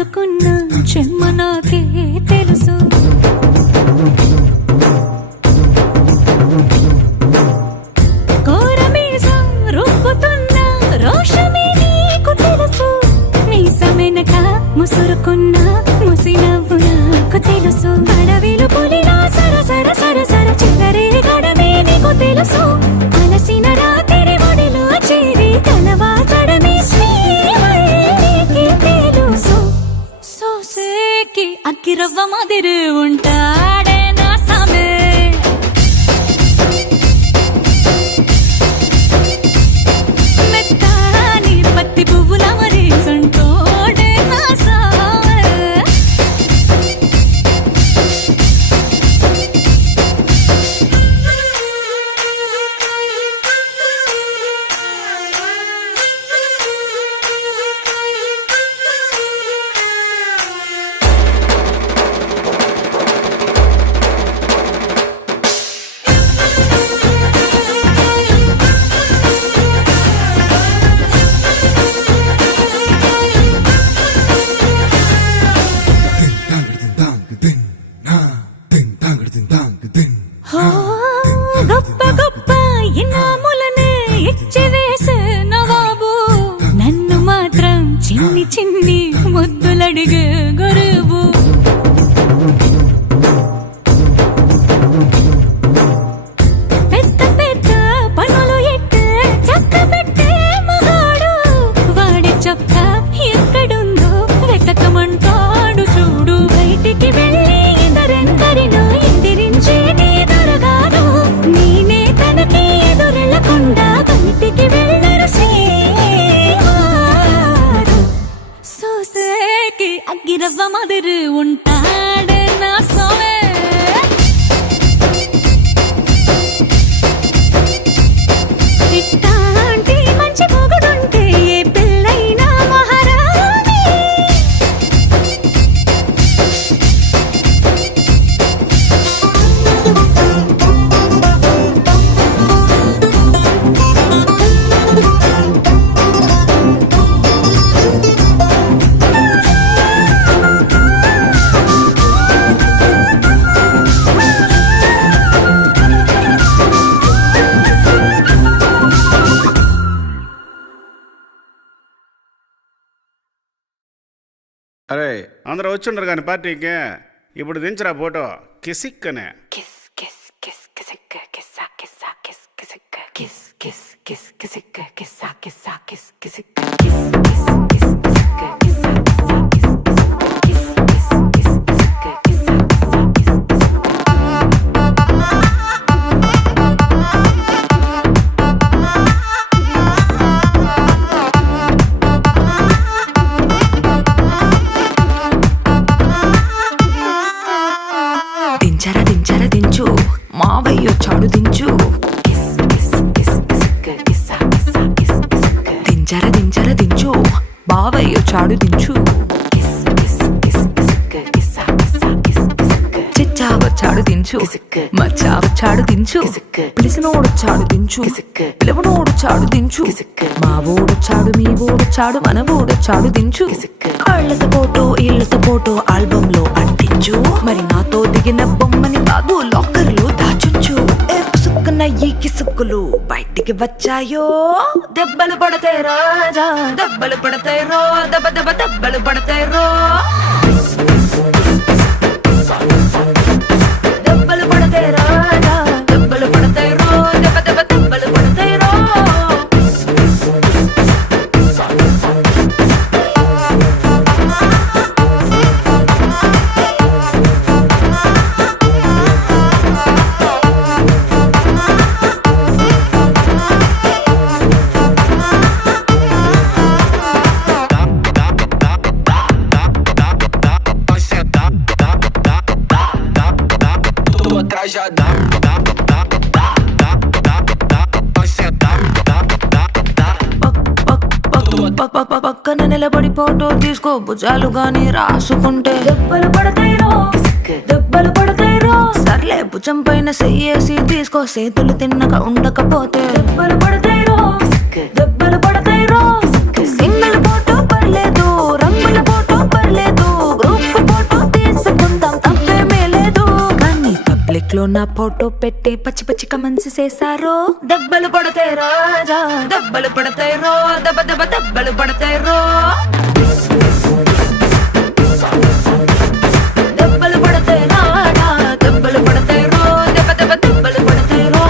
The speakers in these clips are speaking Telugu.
రాసుకున్న చెమ్మ నాకే తెలుసు. కోరమీసం రుబ్బుతున్న రోషమే నీకు తెలుసు. మీసమెనక ముసురుకున్న ముసినవ్వు నాకు తెలుసు. అడవిలు పులిలా సరసర సరసర చిల్లరే గడమే నీకు తెలుసు. అలసిన రాత్రి ఒడిలో చేరి కలవాచడమే శ్రీవల్లికి తెలుసు. సోసేకి అక్కిరవ్వ మాదిరి ఉంటాడే నా సామే. మెత్తాని పత్తి పువ్వుల మరి సంటోడే నా సామే. హో, గొప్ప గొప్ప ఇనాములనే ఇచ్చి వేసే నవాబు. నన్ను మాత్రం చిన్ని చిన్ని ముద్దులడిగే గరువు. పెద్ద పెద్ద పనులు ఎట్టే చక్క పెట్టే మగాడు. వాడి చొక్క ఎక్కడుందో వెతకమంటాడు చూడు. బయటికి వెళ్ళి ఇద్దరెందరినో ఎదిరించేటి దొరగాను. నేనే తనకి ఎదురెళ్ళకుండా బయటికి వెళ్ళరు శ్రీవారు. సోసేకి అగ్గిరవ్వ మాదిరి ఉంటాడే నా సోమే. ఇట్టాంటి మంచి మొగుడుంటే ఏ పిల్లైనా మహారాణి. అరే అందరూ వచ్చిండ్రు కానీ పార్టీకి ఇప్పుడు దించరా ఫోటో కిసిక్ అనే. Kiss, kiss, kiss, kissicka, kissa, kissa, kiss, kissicka, kiss, kiss, kiss, kissicka, kissa, kissa, kiss, kissicka, kiss, kiss, kiss, kissicka, kissa, kissa, kiss, kissicka, kiss, kiss, kiss, kissicka, kissa, kissa, kiss, దించరా దించరా దించు మావయ్య చాడు దించు. kiss, kiss, kiss, kissicka, kissa, kissa, kiss, kissicka, దించరా దించరా దించు బావయ్య చాడు దించు. kiss, kiss, kiss, kissicka, kissa, kissa, kiss, kissicka, చిచ్చావ చాడు దించు కిసిక్కు. మచ్చావ చాడు దించు. కిసిక్కు. పిలిసినోడు చాడు దించు కిసిక్కు. పిలవనోడు చాడు దించు. కిసిక్కు. మా ఓడు చాడు మీ ఓడు చాడు మన ఓడు చాడు దించు. కిసిక్కు. కాళ్ళతో పోటో ఇళ్ళతో పోటో ఆల్బమ్ లో అంటించు. మరి నాతో దిగిన బొమ్మని బాబు లాకర్ లో దాచుంచు. ఏ పుసుక్కున ఈ కిసుక్కులు బయటికి వచ్చాయో దెబ్బలు పడతాయి రాజా దెబ్బలు పడతాయి రో దెబ్బ దెబ్బ దెబ్బలు పడతాయి రో. దెబ్బలు పడతాయి రాజా దెబ్బలు పడతాయి రో దెబ్బ దెబ్బ దెబ్బలు పడతాయి రో. పక్కన నిలబడి ఫోటో తీసుకో భుజాలు గాని రాసుకుంటే దెబ్బలు పడతాయి రో దెబ్బలు పడతాయి రో. సర్లే భుజం పైన చెయ్యేసి తీసుకో చేతులు తిన్నక ఉండకపోతే దెబ్బలు పడతాయి రో దెబ్బలు పడతాయి రో. సింగిల్ ఫోటో పర్లేదు రంగుల ఫోటో పర్లేదు ఫేస్బుక్ లో నా ఫోటో పెట్టి పచ్చి పచ్చి కమెంట్స్ చేశారో దెబ్బలు పడతాయి రాజా దెబ్బలు పడతాయి రో దెబ్బ దెబ్బ దెబ్బలు పడతాయి రో దెబ్బలు పడతాయి రాజా దెబ్బలు పడతాయి రో దెబ్బ దెబ్బ దెబ్బలు పడతాయి రో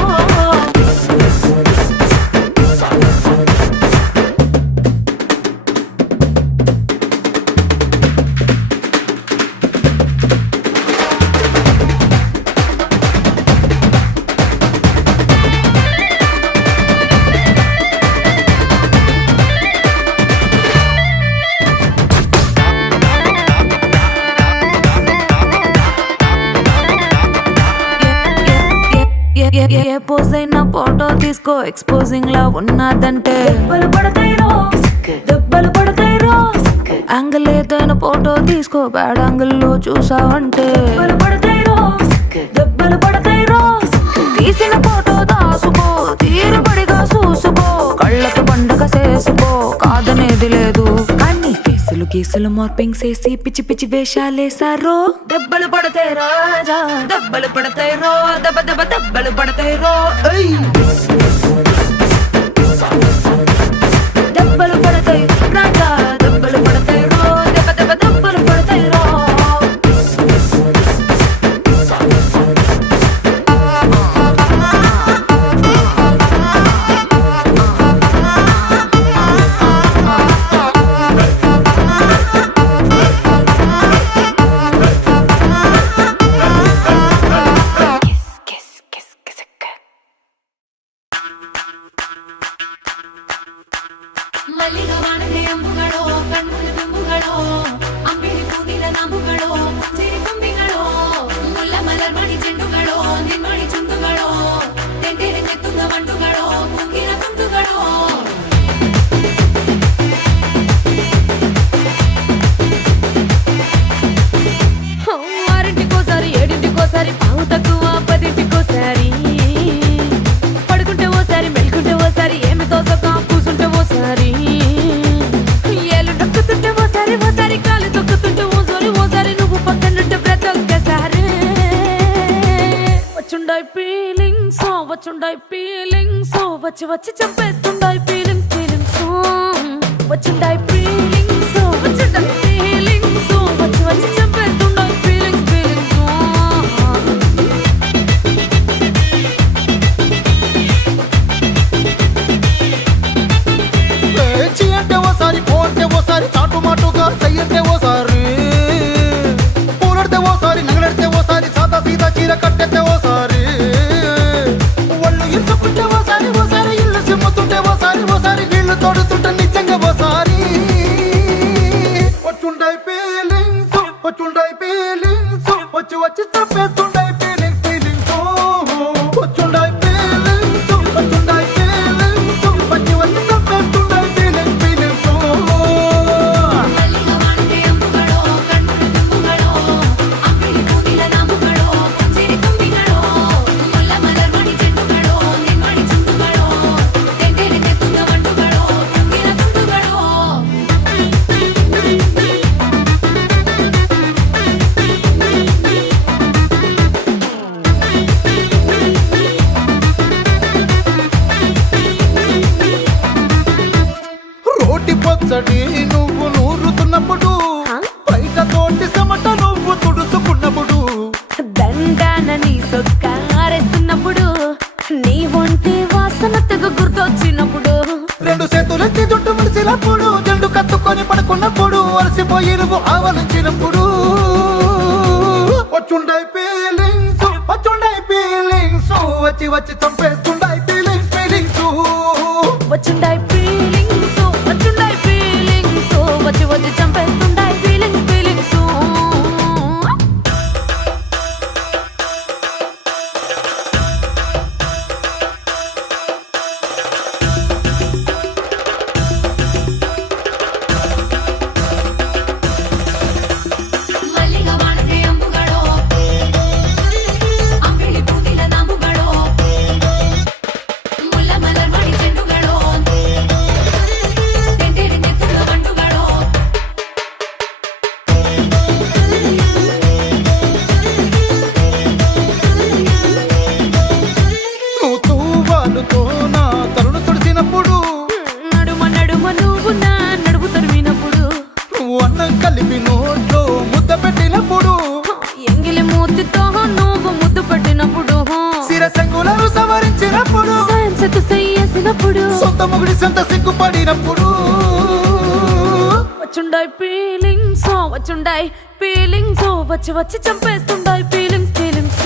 ఏ పోజ్ అయినా ఫోటో తీసుకో ఎక్స్పోజింగ్ లా ఉన్నదంటే దెబ్బలు పడతాయి రో దెబ్బలు పడతాయి రో యాంగిల్ ఏదైనా ఫోటో తీసుకో బ్యాడ్ యాంగిల్ లో చూసావంటే దెబ్బలు పడతాయి రో దెబ్బలు పడతాయి రో తీసిన ఫోటో దాసుకో తీరుబడిగా చూసుకో కళ్ళకు పండగ చేసుకో కాదనేది లేదు కానీ కేసులు కేసులు మార్పింగ్ చేసి పిచ్చి పిచ్చి వేషాలేసారో దెబ్బలు పడతాయి రాజా దెబ్బలు పడతాయి రో దెబ్బ దెబ్బ దెబ్బలు పడతాయి రో దెబ్బలు పడతాయి రాజా దెబ్బలు పడతాయి రో దెబ్బ దెబ్బ దెబ్బలు పడతాయి రో ಮಲ್ಲಿಗ ವಾಣದೆ ಅಂಬುಗಳೋ ಕಣ್ಣುಗಳ ತುಂಬುಗಳೋ ಅಂಬಿಳಿ ಕೂದಿನ ನಾಮುಗಳೋ ಮುಂಜಿರಿ ತುಂಬಿಗಳೋ ಮುಲ್ಲ ಮಲರ್ ಮಣಿ ಚೆಂಡುಗಳೋ ನಿಮ್ಮಣಿ ಚುಂಡುಗಳೋ ತೆಂಡೆರೆ ತೆತ್ತುಂಗ ಮಂಡುಗಳೋ ಮುಗಿನ ತುಂಡುಗಳೋ ఆరింటికోసారి ఏడింటికోసారి పావు తక్కువ పదింటికోసారి పడుకుంటే ఓసారి మెలుకుంటే ఓసారి ఏమి తోసక కూసుంటే ఓసారి ఏలు నొక్కుతుంటే ఓసారి ఓసారి కాలు తొక్కుతుంటే ఓసారి నువ్వు పక్కనుంటే ప్రతి ఒక్కసారి వచ్చుండాయి ఫీలింగ్స్ వచ్చి వచ్చి చంపేస్తుండాయి ఫీలింగ్స్ వచ్చుండాయి ఫీలింగ్స్ వచ్చి వచ్చి చంపేస్తుండాయి ఫీలింగ్స్ చీ అంటే ఓసారి పో అంటే ఓసారి చాటు మాటుగా సై అంటే ఓసారి పూలడితే ఓసారి నగలడితే ఓసారి సాదా సీదా చీర కట్టెత్తే ఓసారి ఒళ్ళు ఇరుసుకుంటే ఓసారి ఇల్లు సిమ్ముతుంటే ఓసారి నీళ్లు తోడుతుంటే నిజంగా ఓసారి వచ్చుండాయి ఫీలింగ్స్ వచ్చి వచ్చి తప్పేస్తుండాయి ఫీలింగ్స్ వచ్చుండాయి ఫీలింగ్స్ వచ్చి వచ్చి తప్పేస్తుండాయి ఫీలింగ్స్ మల్లిగ వాణದೆ అంబుಗಳೋ ಕಣ್ಣುಗಳ ತುಂಬುಗಳೋ ಅಂಬಿಳಿ ಕೂದಿನ ನಾಮುಗಳೋ ಮುಂಜಿರಿ ತುಂಬಿಗಳೋ ಮುಲ್ಲ ಮಲರ್ ಮಣಿ ಚೆಂಡುಗಳೋ ನಿಮ್ಮಣಿ ಚುಂಡುಗಳೋ ತೆಂಡೆರೆ ತೆತ್ತುಂಗ ಮಂಡುಗಳೋ ಮುಗಿನ ತುಂಡುಗಳೋ రోటి పచ్చడి నువ్వు నూరుతున్నప్పుడు బయట తోటి సమట నువ్వు తుడుచుకున్నప్పుడు దండాన నీ సొక్కారేస్తున్నప్పుడు నీ ఒంటి వాసన తెగ గుర్తొచ్చినప్పుడు రెండు చేతులెత్తి జుట్టు ముడిసినప్పుడు జెండు కత్తుకొని పడుకున్నప్పుడు అలసిపోయి నువ్వు ఆవలించినప్పుడు వచ్చుండాయి ఫీలింగ్స్ వచ్చి వచ్చి చంపేస్తుండాయి ఫీలింగ్స్ వచ్చుండాయి ఫీలింగ్స్ వచ్చి వచ్చి చంపేస్తుండాయి ఫీలింగ్స్ మనసుకు సయ్యేసినప్పుడు సొంత ముగుడి సొంత సిగ్గుపడినప్పుడు వచ్చుండాయి ఫీలింగ్స్ వచ్చుండాయి ఫీలింగ్స్ వచ్చి వచ్చి చంపేస్తుండాయి ఫీలింగ్స్ ఫీలింగ్స్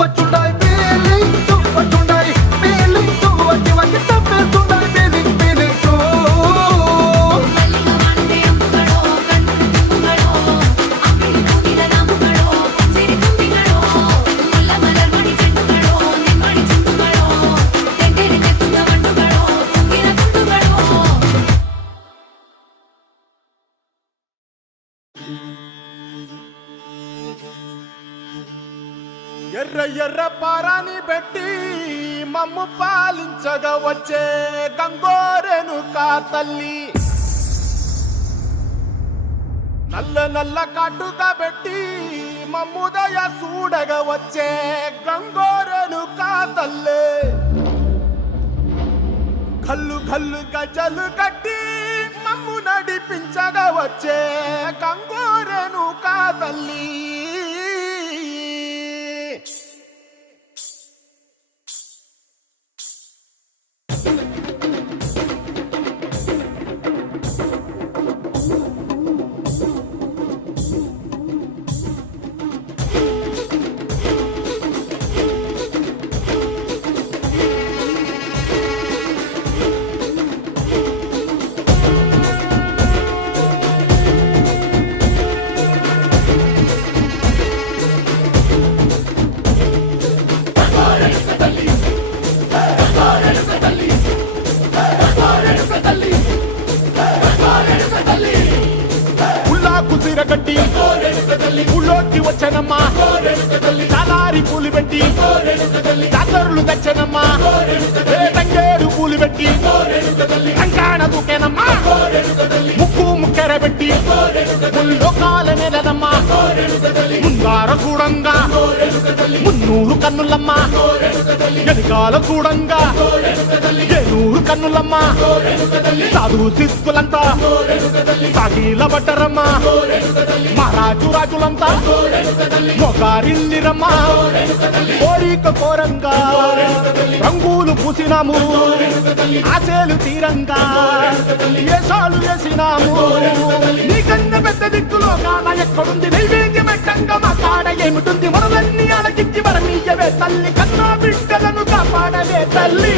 వచ్చుండాయి ఫీలింగ్స్ వచ్చుండాయి ఫీలింగ్స్ వచ్చి వచ్చి తప్పేస్తుండాయి ఫీలింగ్స్ ఫీలింగ్స్ ఎర్ర ఎర్ర పారాని పెట్టి మమ్ము పాలించగా వచ్చే గంగోరెను కా తల్లి నల్ల నల్ల కాటుగా పెట్టి మమ్ముదయ చూడగా వచ్చే గంగోరెను కా తల్లి కల్లు కల్లు గజలు కట్టి మమ్ము నడిపించగా వచ్చే గంగోరెను కా తల్లి గట్టి ఊళ్ళోకి వచ్చనమ్మా చాలారి పూలు పెట్టి జాతరులు తెచ్చనమ్మా తంగేడు పూలు పెట్టి కంకాణ దూకేనమ్మా ముక్కు ముక్కెర పెట్టి లోకాల నెలనమ్మా ముందార చూడంగా మున్నూరు కన్నులమ్మా వెనకాల చూడంగా ఏనూరు కన్నులమ్మా సాధు సిద్ధులంతా సాగిల పట్టరమ్మా మహారాజు రాజులంతా మొగారిల్లిరమ్మా కోరిక కోరంగా రంగులు పూసినాము ఆశలు తీరంగా ఏసాలు వేసినాము నీకన్నా పెద్ద దిక్కులో కాన ఎక్కడుంది నైవేద్యం పెట్టంగా మా కాడ ఏమిటుంది మనలన్నీ అలకించి వరమీయవే తల్లి కన్నా బిడ్డలను కాపాడవే తల్లి